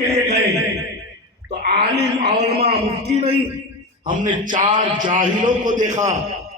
کے لیے گئے تو عالم علماء مفتی نہیں، ہم نے 4 جاہلوں کو دیکھا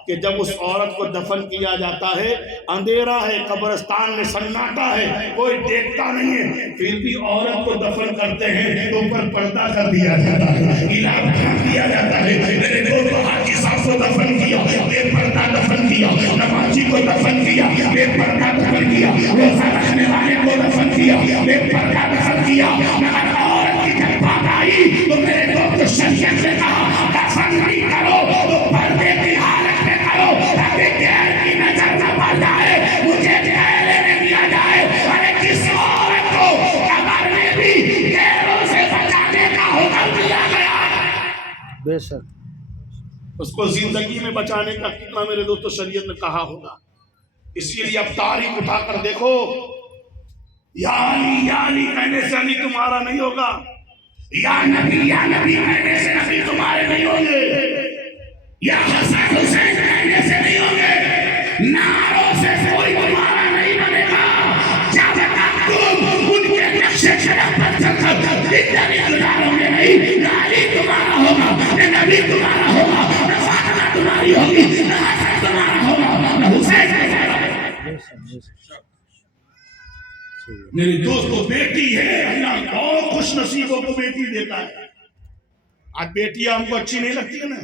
کہ جب اس عورت کو دفن کیا جاتا ہے، اندھیرا ہے، قبرستان میں سناٹا ہے، کوئی دیکھتا نہیں ہے، پھر بھی عورت کو دفن کرتے ہیں تو اوپر پردہ کر دیا جاتا ہے، علاج کر دیا جاتا ہے۔ میرے دوست حاجی صاحب کو دفن کیا، بے پردہ دفن کیا، نمازی کو دفن کیا، بے پردہ دفن کیا، روزہ رکھنے والے کو دفن کیا، بے پردہ دفن کیا، مگر عورت کی جب بات آئی تو میرے دوست شریعت نے کہا دفن نہیں کرو تو پردے کی حالت میں کرو تاکہ غیر کی نظر نہ پڑ جائے، مجھے غیر لینے دیا جائے۔ ارے کس عورت کو قبر میں بھی غیروں سے بچانے کا حکم دیا گیا ہے؟ بے شک اس کو زندگی میں بچانے کا کتنا میرے دوستو شریعت نے کہا ہوگا۔ اسی لیے اب تاریخ اٹھا کر دیکھو، یا علی کہنے سے علی تمہارا نہیں ہوگا، یا نبی کہنے سے نبی تمہارے نہیں ہوں گے، یا حسن حسین کہنے سے نہیں ہوں گے، نعروں سے کوئی تمہارا نہیں بنے گا، جب تک تم ان کے نقش قدم پر چل کر زندگی گزارو گے نہیں، نہ علی تمہارا ہوگا، نہ نبی تمہارا ہوگا، نہ فاطمہ تمہاری ہوگی، نہ حسن تمہارا ہوگا، نہ حسین تمہارا ہوگا۔ میری دوستو بیٹی ہے، اللہ بہت خوش نصیبوں کو بیٹی دیتا ہے۔ آج بیٹیاں ہم کو اچھی نہیں لگتی ہے نا،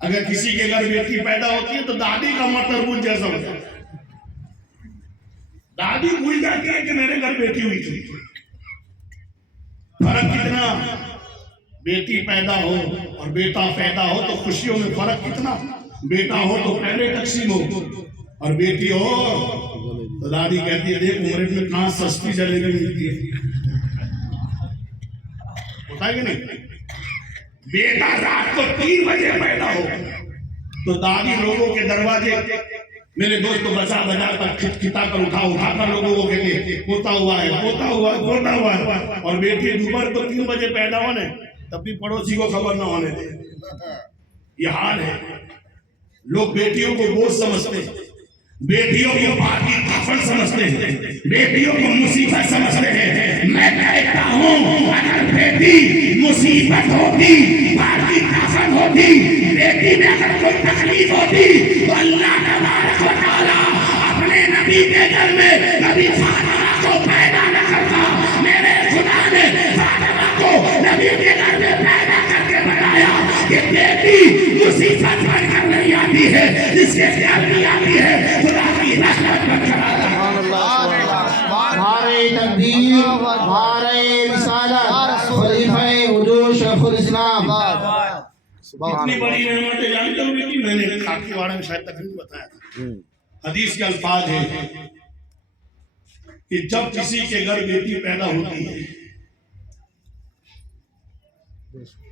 اگر کسی کے گھر بیٹی پیدا ہوتی ہے تو دادی کا تربوز جیسا ہوتا ہے، دادی بھول جاتی ہے کہ میرے گھر بیٹی ہوئی تھی۔ فرق کتنا، بیٹی پیدا ہو اور بیٹا پیدا ہو تو خوشیوں میں فرق کتنا، بیٹا ہو تو پہلے تقسیم ہو اور بیٹی ہو تو دادی کہتی ہے دیکھ عمرے میں کہاں سستی جلیبی ملتی ہے، ہوتا ہے کہ نہیں؟ بیٹا رات کو 3 بجے پیدا ہو تو دادی لوگوں کے دروازے میرے دوست کو بچا کر کھٹکھٹا کر اٹھا کر لوگوں کو کہتے ہیں پوتا ہوا ہے، پوتا ہوا ہے، پوتا ہوا ہے، اور بیٹی دوپہر کو 3 بجے پیدا ہونے تب بھی پڑوسی کو خبر نہ ہونے دے۔ یہ حال ہے، لوگ بیٹیوں کو بوجھ سمجھتے ہیں، بیٹیوں کو باقی کفن سمجھتے ہیں، بیٹیوں کو مصیبت سمجھتے ہیں۔ میں کہتا ہوں اگر بیٹی مصیبت ہوتی، باقی کفن ہوتی، بیٹی میں اگر کوئی تکلیف ہوتی تو اللہ تبارک و تعالیٰ اپنے نبی کے گھر میں کبھی فاطمہ کو پیدا نہ کرتا۔ میرے خدا نے فاطمہ کو نبی کے گھر میں پیدا کر کے بتایا کہ بیٹی مصیبت بن کر نہیں آتی ہے، اس کے گھر بھی آتی ہے خدا کی رحمت بن کر آتا ہے۔ نعرہ تکبیر، نعرہ رسالت، خلیفہ حضور شیخ الاسلام۔ اتنی بڑی نعمت جانتے ہوئے کہ میں نے خاکی واڑے میں شاید تک نہیں بتایا تھا، حدیث کے الفاظ ہیں کہ جب کسی کے گھر بیٹی پیدا ہوتی ہے،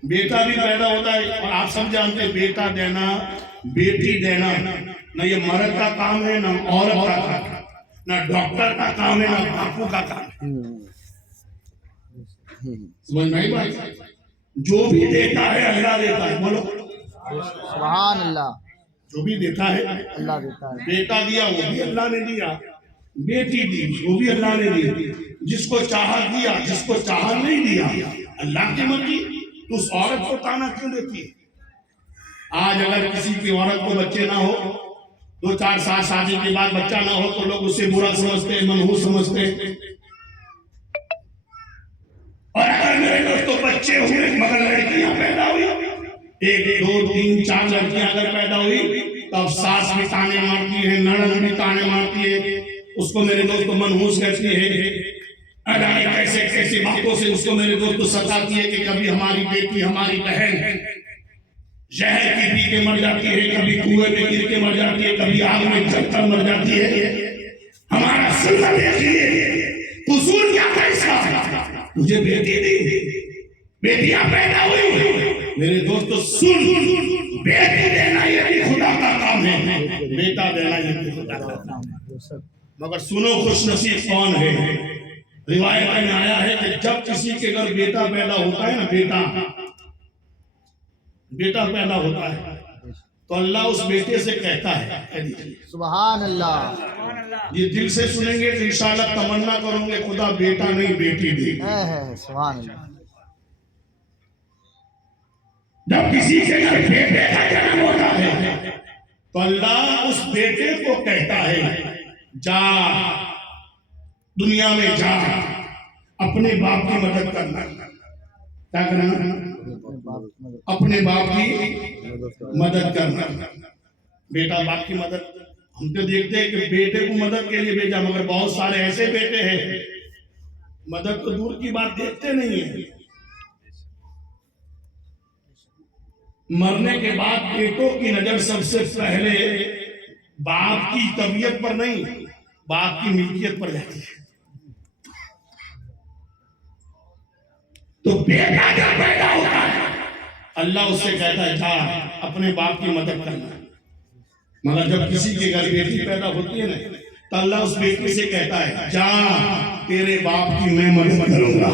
بیٹا بھی پیدا ہوتا ہے، اور آپ سب جانتے ہیں بیٹا دینا، بیٹی دینا نہ یہ مرد کا کام ہے، نہ عورت کا کام ہے، نہ ڈاکٹر کا کام ہے، نہ باپو کا کام ہے۔ سمجھ میں آئی بات؟ جو بھی دیتا ہے اللہ دیتا ہے، بولو سبحان اللہ، جو بھی دیتا ہے اللہ دیتا ہے۔ بیٹا دیا وہ بھی اللہ نے دیا، بیٹی دی وہ بھی اللہ نے دی، جس کو چاہا دیا، جس کو چاہا نہیں دیا، اللہ کی مرضی۔ تو اس عورت کو تانا کیوں دیتی ہے؟ آج اگر کسی کی عورت کو بچے نہ ہو، 2-4 سال شادی کے بعد بچہ نہ ہو تو لوگ اسے برا سمجھتے، منحوس سمجھتے، اور اگر میرے دوستوں بچے ہوئے مگر لڑکیاں پیدا ہوئی، 1 2 3 4 لڑکیاں اگر پیدا ہوئی تو اب ساس بھی تانے مارتی ہے، ننند بھی تانے مارتی ہے، اس کو میرے دوستوں منحوس کہتی ہے، اڈائی کیسے کیسے باتوں سے اس کو میرے دوستوں ستاتی ہے کہ کبھی ہماری بیٹی ہماری بہن زہر کی پی کے مر جاتی ہے، کبھی کنویں میں گر کے مر جاتی ہے، کبھی آگ میں جل کر مر جاتی ہے۔ ہمارا سننا دیکھیے قصور کیا تھا اس کا؟ مجھے بیٹی دی، بیٹیاں پیدا ہوئی، میرے دوستو سن، بیٹی دینا یہ بھی خدا کا کام ہے، بیٹا دینا یہ بھی خدا کا کام ہے، مگر سنو خوش نصیب کون ہے؟ روایت میں آیا ہے کہ جب کسی کے گھر بیٹا پیدا ہوتا ہے نا، بیٹا پیدا ہوتا ہے تو اللہ اس بیٹے سے کہتا ہے، سبحان اللہ، یہ دل سے سنیں گے تو انشاءاللہ تمنا کروں گے خدا بیٹا نہیں بیٹی دے گی۔ سبحان اللہ، جب کسی کے گھر بیٹے کا جنم ہوتا ہے تو اللہ اس بیٹے کو کہتا ہے جا دنیا میں جا اپنے باپ کی مدد کرنا۔ کیا کرنا؟ اپنے باپ کی مدد کرنا۔ بیٹا باپ کی مدد، ہم تو دیکھتے ہیں کہ بیٹے کو مدد کے لیے بھیجا، مگر بہت سارے ایسے بیٹے ہیں مدد تو دور کی بات دیکھتے نہیں ہیں۔ مرنے کے بعد بیٹوں کی نظر سب سے پہلے باپ کی طبیعت پر نہیں، باپ کی ملکیت پر جاتی ہے۔ تو بیٹا جب پیدا ہوتا ہے اللہ اس سے کہتا ہے جا اپنے باپ کی مدد کرنا۔ مگر جب کسی کے گھر بیٹی پیدا ہوتی ہے نا تو اللہ اس بیٹی سے کہتا ہے جا تیرے باپ کی میں مدد کروں گا،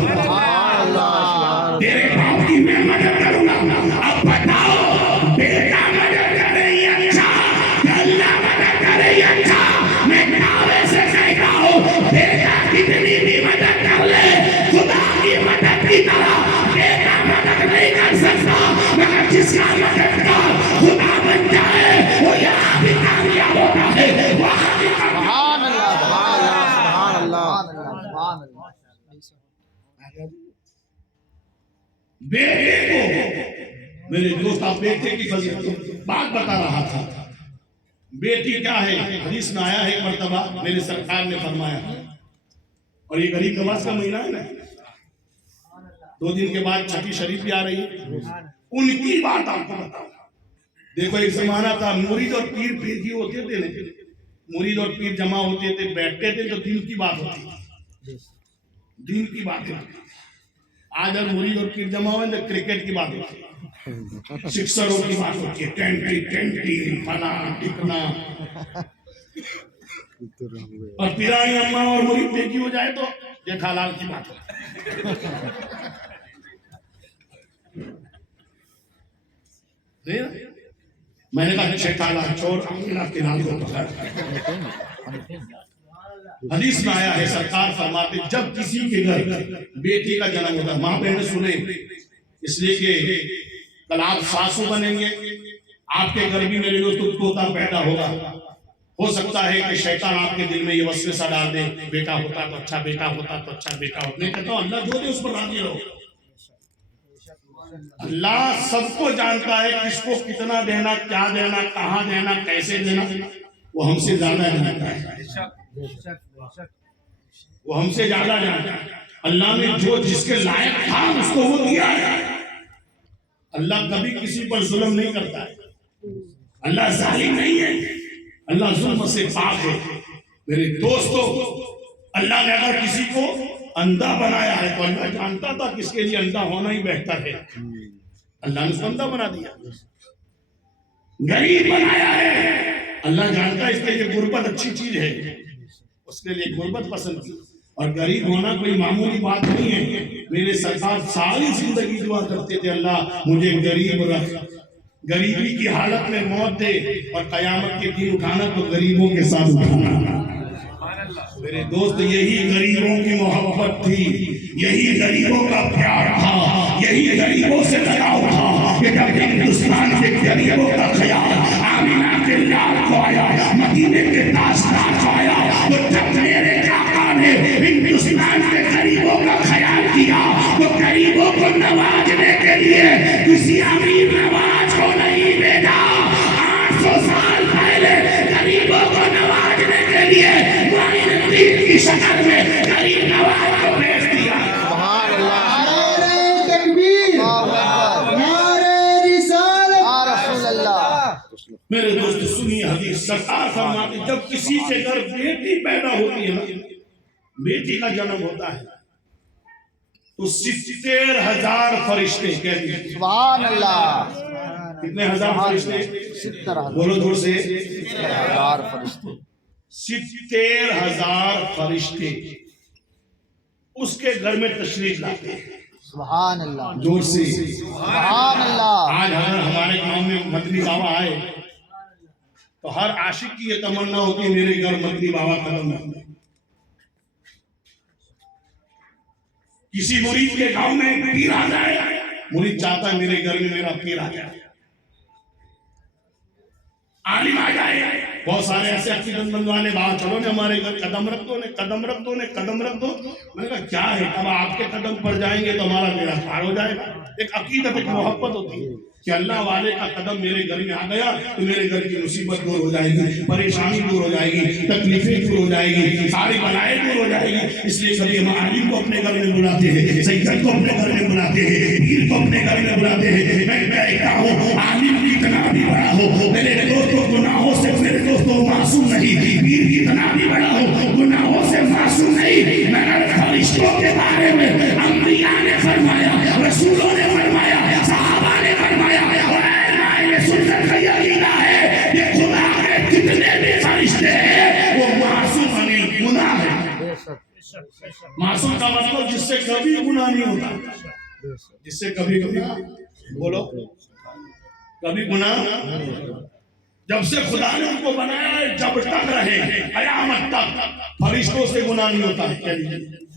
تیرے باپ کی میں مدد کروں گا۔ اب بتاؤ بیٹا مدد کرے یا اچھا کہ اللہ مدد کرے یا اچھا؟ میں دعوے سے کہتا ہوں بیٹا کتنی بھی مدد کر لے خدا کی مدد کی طرح بیٹا مدد نہیں کر سکتا، مگر جس کا مددگار خدا بن جائے وہ یہاں بھی کامیاب ہوتا ہے، وہاں بھی کامیاب ہوتا ہے۔ بیٹے کو میرے دوست آپ بیٹے کی فضیلت بات بتا رہا تھا۔ بیٹی کیا ہے؟ حدیث میں آیا ہے ایک مرتبہ میرے سرکار نے فرمایا، اور یہ غریب نواز کا مہینہ ہے نا، 2 دن کے بعد چھٹی شریف بھی آ رہی ہے، ان کی بات آپ کو بتاؤں۔ دیکھو ایک زمانہ تھا مرید اور پیر بھیجی ہوتے تھے نا، مرید اور پیر جمع ہوتے تھے بیٹھتے تھے تو دین کی بات ہوتی تھی، دین کی بات ہوتی تھی۔ آج اگر مرید اور پیر جمع ہوئے تو کرکٹ کی بات ہوتی ہے، سکسروں کی بات ہوتی ہے، ٹینٹی فلاں ٹکنا، اور پیرانی اماں اور مرید بھیجی ہو جائے تو جیٹھا لال کی بات ہوتی ہے۔ میں نے کہا جیٹھا لال چور اکیلا تینال کو پکڑ۔ حدیث میں آیا ہے سرکار فرماتے جب کسی کے گھر بیٹی کا جنم ہوتا ہے، ماں بہن سنیں اس لیے کہ کل آپ ساسو بنیں گے، آپ کے گھر بھی میرے دوست طوطا پیدا ہوگا، ہو سکتا ہے کہ شیطان آپ کے دل میں یہ وسوسہ ڈال دے بیٹا ہوتا تو اچھا، بیٹا ہوتا تو اچھا، بیٹا ہوتا۔ میں کہتا ہوں اللہ جو دے اس پر راضی رہو۔ اللہ سب کو جانتا ہے کس کو کتنا دینا، کیا دینا، کہاں دینا، کیسے دینا، وہ ہم سے زیادہ جانتا ہے، وہ ہم سے زیادہ جانتا ہے۔ اللہ نے جو جس کے لائق تھا اس کو وہ دیا ہے۔ اللہ کبھی کسی پر ظلم نہیں کرتا ہے، اللہ ظالم نہیں ہے، اللہ ظلم سے پاک ہے۔ میرے دوستو اللہ نے اگر کسی کو اندھا بنایا ہے تو اللہ جانتا تھا کس کے لیے اندھا ہونا ہی بہتر ہے، اللہ نے اس کو اندھا بنا دیا۔ غریب بنایا ہے، اللہ جانتا ہے اس کے لیے غربت اچھی چیز ہے، اس کے لیے غربت پسند کی۔ اور غریب ہونا کوئی معمولی بات نہیں ہے۔ میرے سرکار ساری زندگی دعا کرتے تھے اللہ مجھے غریب رکھ، غریبی کی حالت میں موت دے، اور قیامت کے دن اٹھانا تو غریبوں کے ساتھ اٹھانا۔ میرے دوست یہی غریبوں کی محبت تھی، یہی غریبوں کا پیار تھا، یہی غریبوں سے لگاؤ تھا کہ جب ہندوستان کے غریبوں کا خیال آمینہ کے لال کو آیا، مدینے کے تاجدار کو آیا، تو جب میرے آقا نے ہندوستان کے غریبوں کا خیال کیا تو غریبوں کو نوازنے کے لیے کسی امیر نواز کو نہیں بھیجا، 800 سال پہلے غریبوں کو نوازنے کے لیے معین الدین کی شکل میں غریب نواز کو بھیج دیا۔ سبحان اللہ، نعرہ تکبیر، نعرہ رسالت، رسول اللہ۔ میرے دوست سنیے حدیث، سرکار فرماتے جب کسی کے گھر بیٹی پیدا ہوتی ہے نا، بیٹی کا جنم ہوتا ہے تو 70,000 فرشتے، کہہ دیجیے سبحان اللہ، کتنے ہزار فرشتے؟ 70,000 بولو دور سے، 70,000 فرشتے، 70,000 فرشتے اس کے گھر میں تشریف لاتے ہیں۔ سبحان اللہ، زور سے سبحان اللہ، آج ہمارے گاؤں میں مدنی بابا آئے تو ہر عاشق کی یہ تمنا ہوتی ہے میرے گھر مدنی بابا قدم رکھنا. کسی مرید کے گاؤں میں پیر آ جائے, مرید چاہتا ہے میرے گھر میں میرا پیر آ جائے, عالم آ جائے. بہت سارے ایسے عقیدت مند والے بات چلو نے ہمارے گھر قدم رکھ دو, نے قدم رکھ دو, نے قدم رکھ دو. میں نے کہا کیا ہے, اب آپ کے قدم پر جائیں گے تو ہمارا میرا پار ہو جائے گا. ایک عقیدت, ایک محبت ہوتی ہے کہ اللہ والے کا قدم میرے گھر میں آ گیا تو میرے گھر کی مصیبت دور ہو جائے گی, پریشانی دور ہو جائے گی, تکلیفیں دور ہو جائے گی, ساری بلائیں دور ہو جائے گی. اس لیے کبھی ہم عالم کو اپنے گھر میں بلاتے ہیں, سید کو اپنے گھر میں بلاتے ہیں, پیر کو اپنے گھر میں بلاتے ہیں. میں کہتا ہوں عالم کتنا بھی بڑا ہو میرے دوستوں گناہوں سے, میرے دوستوں معصوم نہیں. پیر کتنا بھی بڑا ہو گناہوں سے معصوم نہیں. مگر فرشتوں کے بارے میں انبیاء نے فرمایا, رسولوں نے فرمایا, صحابہ نے فرمایا, اور علماء سنت کا یقین ہے کہ خدا کے جتنے بھی فرشتے ہیں وہ معصوم نہیں, گناہ ہے. معصوم کا مطلب جس سے کبھی گناہ نہیں ہوتا, جس سے کبھی گناہ, بولو کبھی گناہ. جب سے خدا نے ان کو بنایا ہے جب تک رہے قیامت تک فرشتوں سے گناہ نہیں ہوتا.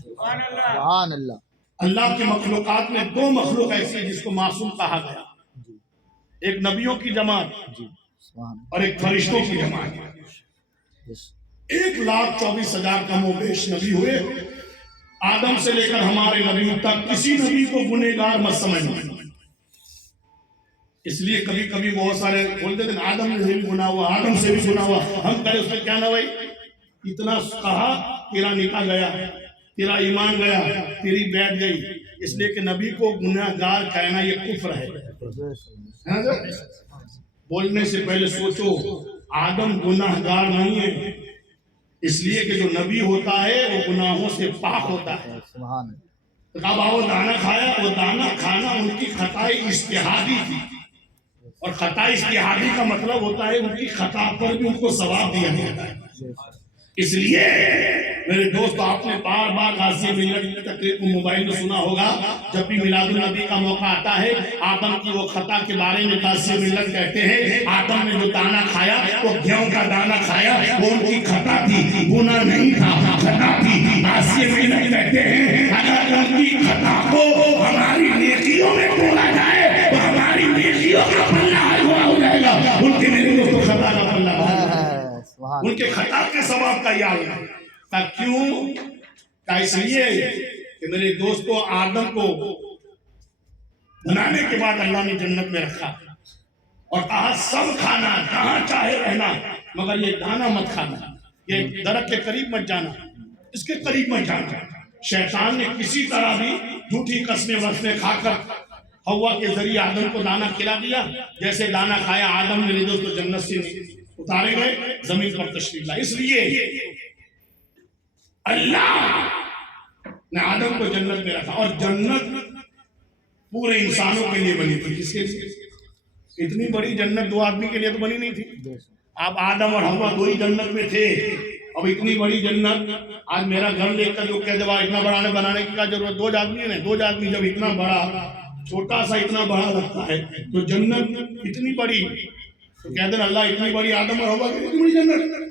سبحان اللہ. اللہ کی مخلوقات میں دو مخلوق ایسی ہے جس کو معصوم کہا گیا, ایک نبیوں کی جماعت اور ایک فرشتوں کی جماعت. 1,24,000 کم و بیش نبی ہوئے, آدم سے لے کر ہمارے نبی تک کسی نبی کو گنہگار مت سمجھنا. اس لیے کبھی کبھی بہت سارے بولتے تھے آدم سے بھی گناہ ہوا, آدم سے بھی گناہ ہوا. ہم کہے اس میں کیا نہ بھائی, اتنا کہا تیرا نکاح گیا, تیرا ایمان گیا, تیری بیعت گئی. اس لیے کہ نبی کو گناہ گار کہنا یہ کفر ہے. بولنے سے پہلے سوچو, آدم گناہ گار نہیں ہے, اس لیے کہ جو نبی ہوتا ہے وہ گناہوں سے پاک ہوتا ہے. اب وہ دانا کھایا, وہ دانا کھانا ان کی خطائی اجتہادی تھی, اور خطا اجتہادی کا مطلب ہوتا ہے ان کی خطا پر بھی ان کو ثواب دیا جاتا ہے. اس لیے میرے دوست آپ نے بار بار غازی ملت کی تقریر کو موبائل میں سنا ہوگا, جب بھی میلاد النبی کا موقع آتا ہے آدم کی وہ خطا کے بارے میں غازی ملت کہتے ہیں آدم نے جو دانا کھایا وہ گیہوں کا دانا کھایا, وہ ان کی خطا تھی, گناہ نہیں تھا, خطا تھی. غازی ملت کہتے ہیں اگر ان کی خطا کو ہماری نیکیوں میں تولا جائے تو ہماری نیکیوں کا پلہ ہلوا ہو جائے گا. ان کے میرے دوستوں خطا کا پلہ ان کے خطا کے ثواب کا یاد ہے. کیوں کہ اس لیے کہ میرے دوستوں آدم کو بنانے کے بعد اللہ نے جنت میں رکھا اور کہا سب کھانا, جہاں چاہے رہنا, مگر یہ دانا مت کھانا, یہ درخت کے قریب مت جانا, اس کے قریب مت جانا. شیطان نے کسی طرح بھی جھوٹی قسمیں کھا کر ہوا کے ذریعے آدم کو دانا کھلا دیا. جیسے دانا کھایا آدم میرے دوستوں جنت سے اتارے گئے, زمین پر تشریف لائے. اس لیے اللہ نے آدم کو جنت میں رکھا, اور جنت پورے انسانوں کے لیے بنی تھی. کس کے لیے؟ اتنی بڑی جنت دو آدمی کے لیے تو بنی نہیں تھی. اب آدم اور حوا دو ہی جنت میں تھے. اب اتنی بڑی جنت, آج میرا گھر لے کر جو کہہ دے اتنا بنانے کی کیا ضرورت, دو آدمی ہے, دو آدمی جب اتنا بڑا, چھوٹا سا اتنا بڑا لگتا ہے تو جنت اتنی بڑی, تو کہتے ہیں اللہ اتنی بڑی آدم اور حوا کی اتنی بڑی جنت,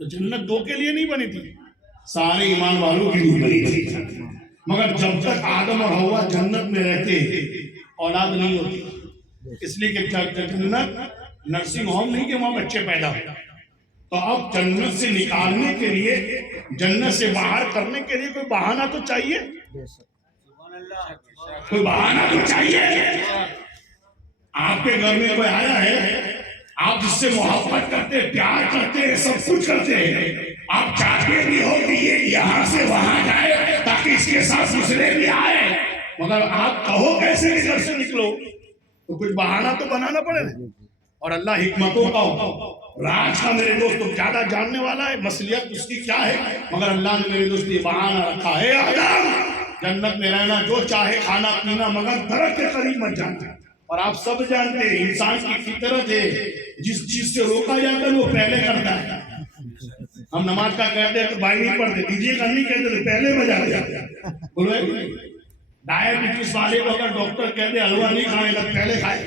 تو جنت دو کے لیے نہیں بنی تھی, سارے ایمان والوں کے لیے بنی تھی. مگر جب تک آدم اور حوا جنت میں رہتے اولاد نہیں ہوتی. اس لیے کہ جنت نرسنگ ہوم نہیں کہ وہاں بچے پیدا ہو. تو اب جنت سے نکالنے کے لیے, جنت سے باہر کرنے کے لیے کوئی بہانہ تو چاہیے, کوئی بہانہ تو چاہیے. آپ کے گھر میں کوئی آیا ہے, آپ جس سے محبت کرتے, پیار کرتے, سب کچھ کرتے ہیں, آپ چاہتے بھی ہو کہ یہ یہاں سے وہاں جائے تاکہ اس کے ساتھ دوسرے بھی آئے, مگر آپ کہو کیسے کہ گھر سے نکلو, تو کچھ بہانہ تو بنانا پڑے نا. اور اللہ حکمتوں کا راج کا میرے دوست زیادہ جاننے والا ہے, مصلیت اس کی کیا ہے, مگر اللہ نے میرے دوست یہ بہانہ رکھا ہے آدم جنت میں رہنا, جو چاہے کھانا پینا, مگر درخت کے قریب مت جانا. اور آپ سب جانتے ہیں انسان کی فطرت ہے, جس چیز سے روکا جاتا ہے وہ پہلے کرتا ہے. ہم نماز کا کہتے ہیں تو بھائی نہیں پڑھتے, دیجیے گا نہیں کہتے تو پہلے بجا جاتے ہیں. بولو ڈائبٹیز والے کو اگر ڈاکٹر کہتے حلوہ نہیں کھائے گا پہلے کھائے.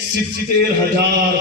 70,000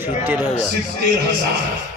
70,000। 70,000।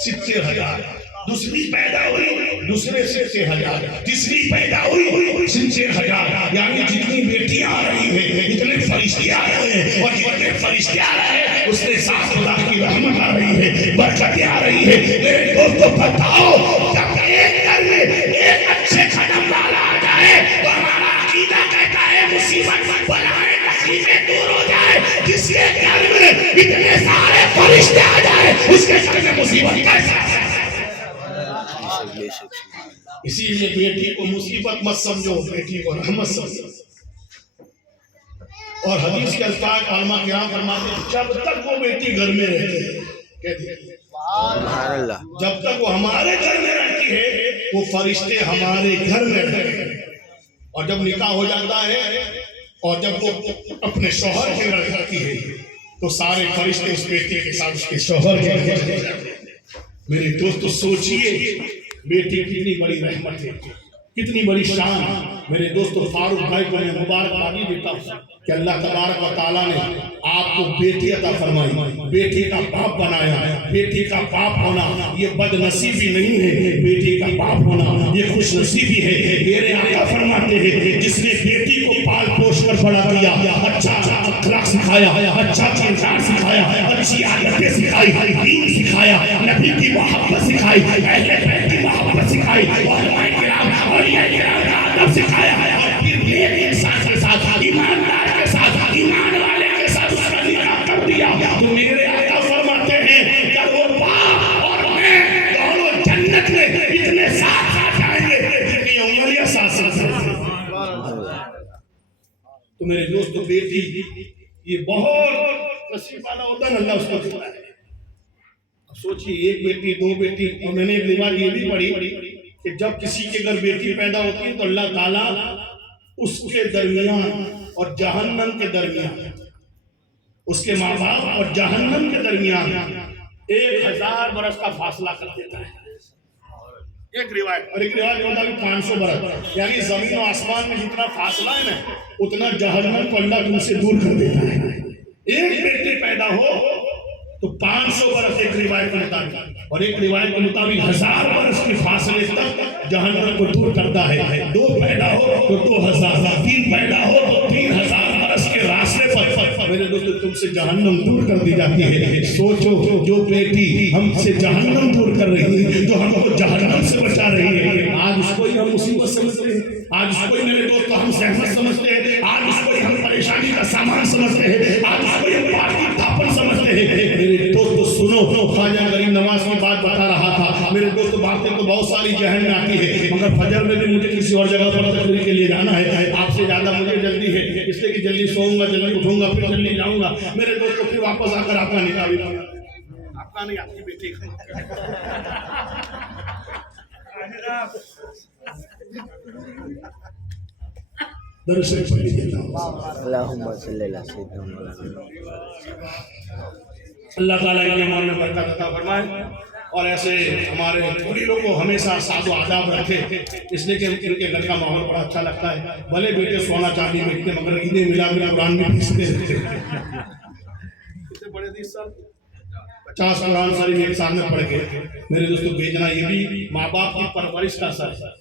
70,000। دوسری پیدا ہوئی دوسرے سے 6,000، تیسری پیدا ہوئی 6,000، یعنی جتنی بیٹیاں آ رہی ہیں اتنے فرشتے آ رہے ہیں، اور جتنے فرشتے آ رہے ہیں اس کے ساتھ خدا کی رحمت آ رہی ہے، برکتیں آ رہی ہے۔ میرے دوستو بتاؤ، جب ایک گھر میں ایک اچھے قدم والا آ جائے تو ہمارا عقیدہ کہتا ہے مصیبت بلائیں تکلیفیں دور ہو جائے۔ جس کے گھر میں اتنے سارے فرشتے آ جائے اس کے گھر میں مصیبت کیسا ہے؟ اسی لیے بیٹی کو مصیبت مت سمجھو، بیٹی کو رحمت سمجھو۔ اور حدیث کے الفاظ علماء کرام فرماتے ہیں جب تک وہ بیٹی گھر میں رہتی ہے، کہہ دیا سبحان اللہ، جب تک وہ ہمارے گھر میں رہتی ہے وہ فرشتے ہمارے گھر میں رہتے ہیں، اور جب نکاح ہو جاتا ہے اور جب وہ اپنے شوہر کے گھر جاتی ہے تو سارے فرشتے اس بیٹی کے ساتھ اس کے شوہر کے گھر جاتے ہیں۔ میرے دوستو سوچئے بیٹی کتنی بڑی رحمت ہے، کتنی بڑی شان۔ میرے دوستو فاروق بھائی کو میں مبارکبادی دیتا ہوں کہ اللہ تبارک و تعالیٰ نے آپ کو بیٹی عطا فرمائی، بیٹی کا باپ بنایا۔ بیٹی کا باپ ہونا یہ بد نصیبی نہیں ہے، بیٹی کا باپ ہونا یہ خوش نصیبی ہے۔ میرے آقا فرماتے ہیں جس نے بیٹی کو پال پوش کر بڑا کیا، اچھا اخلاق سکھایا، اچھا کردار سکھایا، اچھی عادتیں سکھائی، دین سکھایا، نبی کی محبت سکھائی، اہل بیت کی محبت سکھائی، علماء کرام اولیاء کرام کا ادب سکھایا، اور پھر نیک انسان کے ساتھ، ایماندار کے ساتھ، ایمان والے کے ساتھ اس کا نکاح کر دیا۔ تو میرے آقا فرماتے ہیں کہ وہ باپ اور میں دونوں جنت میں اتنے ساتھ ساتھ جائیں گے جتنی انگلیاں ساتھ ساتھ ہیں۔ تو میرے دوستو بیٹی یہ بہت نصیب والا ہوتا ہے، اللہ اس کو دیتا ہے۔ سوچئے ایک بیٹی، دو بیٹی، اور میں نے ایک روایت یہ بھی پڑھی کہ جب کسی کے گھر بیٹی پیدا ہوتی ہے تو اللہ تعالیٰ اس کے درمیان اور جہنم کے درمیان، اس کے ماں باپ اور جہنم کے درمیان 1000 برس کا فاصلہ کر دیتا ہے۔ ایک روایت، اور ایک روایت ہوتا ہے 500 برس، یعنی زمین و آسمان میں جتنا فاصلہ ہے نا اتنا جہنم کو اللہ تم سے دور کر دیتا ہے۔ ایک بیٹی پیدا ہو تو 500 برس ایک روایت کے مطابق، اور ایک روایت کے مطابق 1000 برس کے فاصلے تک جہنم کو دور کرتا ہے۔ 2 پیدا ہو تو 2000، 3 پیدا ہو تو 3000 برس کے راستے پر میرے دوستو تم سے جہنم دور کر دی جاتی ہے۔ سوچو جو بیٹی ہم سے جہنم دور کر رہی ہے، جو ہم کو جہنم سے بچا رہی ہے، آج اس کو ہی ہم مصیبت سمجھتے ہیں، آج اس کو ہی میرے دوستو ہم زحمت سمجھتے ہیں، آج اس کو ہی ہم پریشانی کا سامان سمجھتے ہیں، آج اس کو ہی ہم پاک کی تھاپن سمجھتے ہیں۔ میرے دوستو سنو، خواجہ غریب نواز کی بات بتا رہا تھا۔ میرے دوستو باتیں تو بہت ساری ذہن میں آتی ہے، مگر فجر میں بھی مجھے کسی اور جگہ پر تقریر کے لیے جانا ہے۔ آپ سے زیادہ مجھے جلدی ہے، اس لیے کہ جلدی سوؤں گا، جلدی اٹھوں گا، پھر جلدی جاؤں گا۔ میرے دوستو پھر واپس آ کر آپ کا نکاح بھی کروں گا، آپ کا نہیں، آپ کی بیٹی کا۔ درس پڑھ لیجیے اللہم صلی اللہ سیدنا محمد۔ اللہ تعالیٰ ان کے عمل میں برکت عطا فرمائے، اور ایسے ہمارے تھوڑی لوگ کو ہمیشہ ساد و آداب رکھے، اس لیے کہ ان کے گھر کا ماحول بڑا اچھا لگتا ہے۔ بھلے بیٹے سونا چاندی بیچتے مگر عیدیں میلاد قرآن بھی پیستے رہتے ہیں۔ کتنے پڑھے تھے اس سال؟ 50 قرآن شریف ایک سال میں پڑھ کے۔ میرے دوستو بھیجنا یہ بھی ماں باپ کی پرورش کا اثر ہے،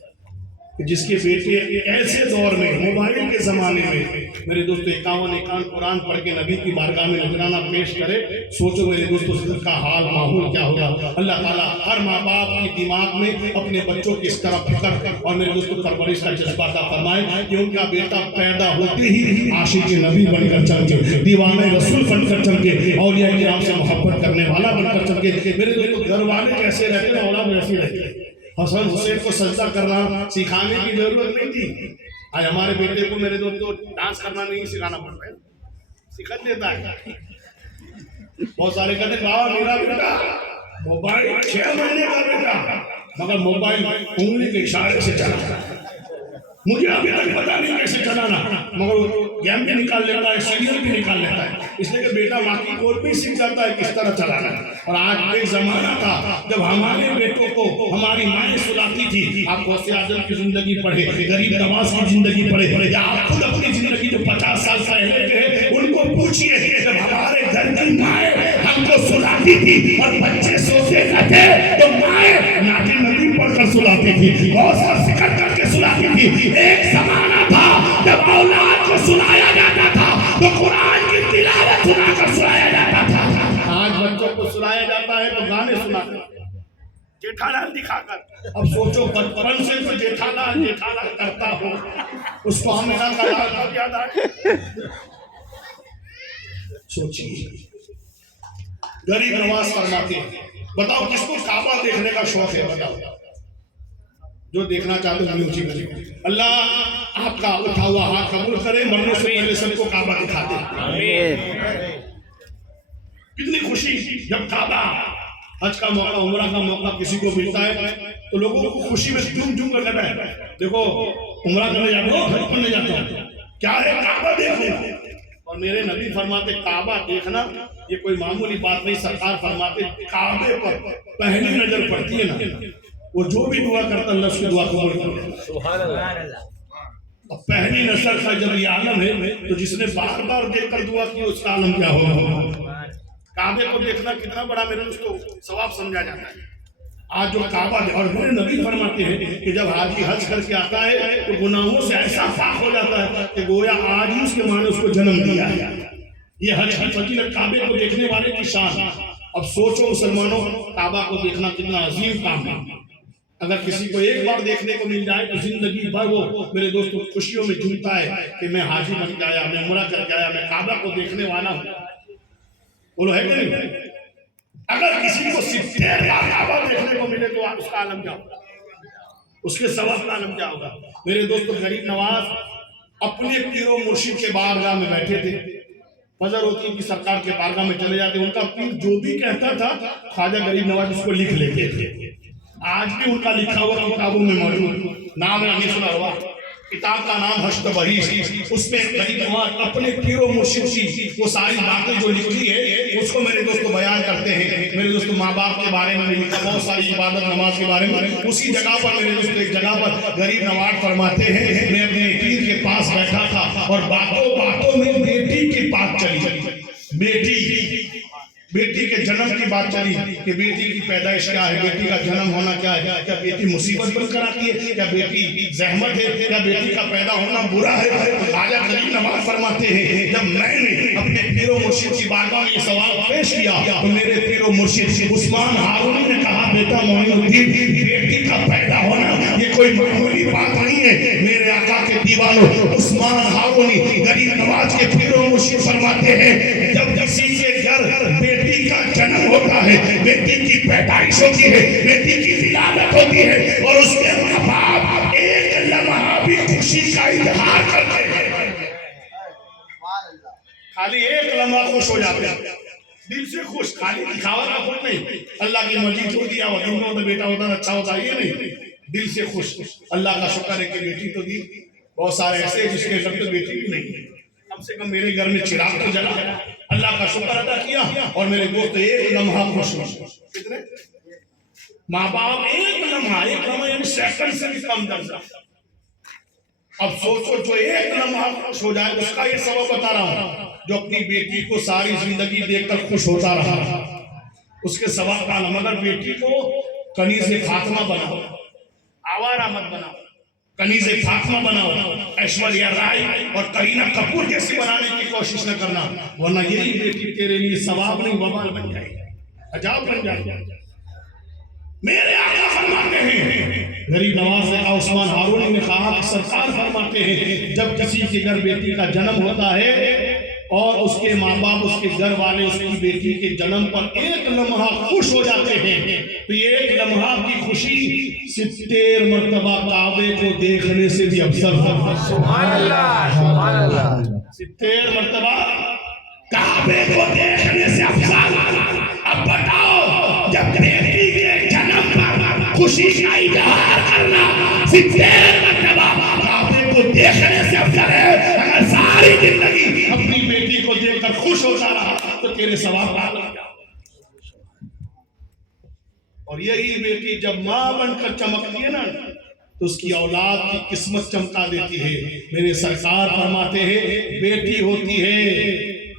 جس کے بیٹے ایسے دور میں موبائل کے زمانے میں میرے دوستو 51 قرآن پڑھ کے نبی کی بارگاہ میں نذرانہ پیش کرے۔ سوچو میرے دوستو اس کا حال ماحول کیا ہوگا۔ اللہ تعالیٰ ہر ماں باپ کی دماغ میں اپنے بچوں کی اس طرح فکر اور میرے دوستو پرورش کا جذبہ عطا فرمائے کہ ان کا بیٹا پیدا ہوتے ہی عاشق نبی بن کر چل کے، دیوانے رسول بن کر چل کے، اولیاء کرام سے محبت کرنے والا بن کر چل کے۔ میرے دوستو گھر والے جیسے رہتے ہیں اولاد ویسے رہتے ہیں۔ حسن حسین کو سجدہ کرنا سکھانے کی ضرورت نہیں تھی، آج ہمارے بیٹے کو میرے دوستو ڈانس کرنا نہیں سکھانا پڑ رہا ہے، سکھا دیتا ہے۔ بہت سارے کہتے ہیں بابا میرا بیٹا موبائل 6 مہینے کا بیٹا مگر موبائل انگلی کے اشارے سے چلا، مجھے ابھی تک پتا نہیں کیسے چلانا، مگر گیم بھی نکال لیتا ہے، سیریل بھی نکال لیتا ہے، اس لیے کہ بیٹا واقعی کوئی بھی سیکھ جاتا ہے کس طرح چلانا۔ اور آج ایک زمانہ تھا جب ہمارے بیٹوں کو ہماری مائیں سلاتی تھی، آپ غوث اعظم کی زندگی پڑھے، غریب نواز کی زندگی پڑھے، یا آپ خود اپنی زندگی جو 50 سال پہلے کے ہیں ان کو پوچھئے جب ہمارے گھر کی مائیں ہم کو سلاتی تھی اور بچے سوتے تھے تو مائیں ناٹن ہوتی تھی، بہت سا فکر کر کے سناتی تھی۔ ایک زمانہ تھا جب اولاد کو سنایا جاتا تھا تو قرآن کی تلاوت سنا کر سنایا جاتا تھا۔ آج بچوں کو سنایا جاتا ہے تو گانے سناتے ہیں جیٹھا لال دکھا کر۔ اب سوچو بچپن سے تو جیٹھا لال کرتا ہو، اس کو ہمیں نہ کلال کب یاد آئے؟ سوچیے، غریب نواز فرماتے ہیں، بتاؤ کس کو کعبہ دیکھنے کا شوق ہے؟ بتاؤ، جو دیکھنا چاہتے ہیں اونچی کریں۔ اللہ آپ کا اٹھا ہوا ہاتھ قبول کرے، مرنے سے پہلے سب کو کعبہ دکھا دے۔ کتنی خوشی جب کعبہ، حج کا موقع، عمرہ کا موقع کسی کو ملتا ہے تو لوگوں کو خوشی میں جھوم کر لگا ہے۔ دیکھو عمرہ کرنے جاتا ہوں، حج کرنے جاتا ہوں، کیا ہے؟ کعبہ دیکھنا۔ اور میرے نبی فرماتے کعبہ دیکھنا یہ کوئی معمولی بات نہیں۔ سرکار فرماتے کعبے پر پہلی نظر پڑتی ہے نا، وہ جو بھی دعا کرتا اللہ اس کی دعا قبول کرتا۔ سبحان اللہ۔ اب پہلی نظر کا جب یہ عالم ہے تو جس نے بار بار دیکھ کر دعا کی اس کا عالم کیا ہوگا؟ کعبے کو دیکھنا کتنا بڑا میرے اس کو ثواب سمجھا جاتا ہے۔ آج جو کعبہ، اور میرے نبی فرماتے ہیں کہ جب حاجی حج کر کے آتا ہے تو گناہوں سے ایسا پاک ہو جاتا ہے کہ گویا آج ہی اس کے معنی اس کو جنم دیا ہے۔ یہ حج کی فضیلت، کعبے کو دیکھنے والے کی شان۔ اب سوچو مسلمانوں، کعبہ کو دیکھنا کتنا عظیم کام ہے۔ اگر کسی کو ایک بار دیکھنے کو مل جائے تو زندگی بھر وہ میرے دوستوں خوشیوں میں جھومتا ہے کہ میں حاجی بن کے آیا، میں عمرہ کر کے آیا، میں کعبہ کو دیکھنے والا ہوں۔ بولو ہے کہ نہیں؟ اگر کسی کو 70 بار کعبہ دیکھنے کو ملے تو اس کا عالم کیا ہوگا؟ اس کے ثواب کا عالم کیا ہوگا؟ میرے دوستو، غریب نواز اپنے پیر و مرشد کے بارگاہ میں بیٹھے تھے، فجر ہوتی کہ سرکار کے بارگاہ میں چلے جاتے، ان کا پیر جو بھی کہتا تھا خواجہ غریب نواز اس کو لکھ لیتے تھے۔ آج بھی ان کا لکھا ہوا کتابوں میں موجود، نام ہے انیس الارواح، کتاب کا نام حشد بریش، اس میں غریب نواز اپنے پیر و مرشد کی وہ ساری باتیں جو لکھی ہے اس کو میرے دوستو بیان کرتے ہیں۔ میرے دوستو ماں باپ کے بارے میں لکھا، بہت ساری عبادت نماز کے بارے میں۔ اسی جگہ پر میرے دوستو ایک جگہ پر غریب نواز فرماتے ہیں میں اپنے پیر کے پاس بیٹھا تھا اور باتوں باتوں میں بیٹی کی بات چلی، بیٹی کے جنم کی بات چلی کہ بیٹی کی پیدائش کیا ہے، بیٹی کا جنم ہونا کیا ہے، کیا بیٹی مصیبت بن کر آتی ہے، کیا بیٹی زحمت ہے، کیا بیٹی کا پیدا ہونا برا ہے۔ خواجہ غریب نواز فرماتے ہیں جب میں نے اپنے پیر و مرشد کی بارگاہ میں یہ سوال پیش کیا تو میرے پیر و مرشد عثمان ہارونی نے کہا بیٹا معین الدین، بیٹی کا پیدا ہونا یہ کوئی معمولی بات نہیں ہے۔ میرے آقا کے دیوانوں، عثمان ہارونی غریب نواز کے پیر و مرشد فرماتے ہیں جب کسی کے گھر بیٹی کا جنم ہوتا ہے، بیٹی کی پیدائش ہوتی ہے، بیٹی کی ولادت ہوتی ہے اور اس کے ماں باپ ایک لمحہ بھی خوشی کا اظہار کرتے ہیں، خالی ایک لمحہ خوش ہو جاتے ہیں، دل سے خوش، خالی دکھاوا کا خوش نہیں۔ اللہ کی مرضی جو دیا وہ دن ہوتا بیٹا ہوتا اچھا ہوتا یہ نہیں، دل سے خوش۔ اللہ کا شکر ہے کہ بیٹی تو دی، بہت سارے ایسے جس کے گھر تو بیٹی بھی نہیں ہے، کم سے کم میرے گھر میں چراغ تو جلا، اللہ کا شکر ادا کیا اور میرے دوست ایک لمحہ خوش ہو۔ کتنے ماں باپ ایک لمحہ یعنی سیکنڈ سے بھی کم درجہ۔ اب سوچو جو ایک لمحہ خوش ہو جائے اس کا یہ سبب بتا رہا ہوں، جو اپنی بیٹی کو ساری زندگی دیکھ کر خوش ہوتا رہا اس کے ثواب کا عالم۔ اگر بیٹی کو کنیز فاطمہ بناؤ، آوارہ مت بناؤ، کنیز فاطمہ بناؤ، ایشوریہ رائے اور کرینہ کپور جیسی بنانے کی کوشش نہ کرنا، ورنہ یہی بیٹی تیرے لیے ثواب نہیں وبال بن جائے گی، عذاب بن جائے گی۔ میرے آقا فرماتے ہیں، غریب نواز نے کہا، عثمان ہارونی نے کہا کہ سرکار فرماتے ہیں جب کسی کے گھر بیٹی کا جنم ہوتا ہے اور اس کے ماں باپ، اس کے گھر والے اس کی بیٹی کے جنم پر ایک لمحہ خوش ہو جاتے ہیں تو یہ ایک لمحہ کی خوشی 70 مرتبہ کعبے کو دیکھنے سے بھی افضل ہے۔ سبحان اللہ، سبحان اللہ۔ 70 مرتبہ کعبے کو دیکھنے سے افضل۔ اب بتاؤ جب بیٹی کے جنم پر خوشی کا اظہار کرنا 70 مرتبہ کعبے کو دیکھنے سے افضل ہے، اگر ساری زندگی اپنی بیٹی کو دیکھ کر خوش ہوتا رہا تو تیرے ثواب کا عالم کیا؟ اور یہی بیٹی جب ماں بن کر چمکتی ہے نا تو اس کی اولاد کی قسمت چمکا دیتی ہے۔ میرے سرکار فرماتے ہیں بیٹی ہوتی ہے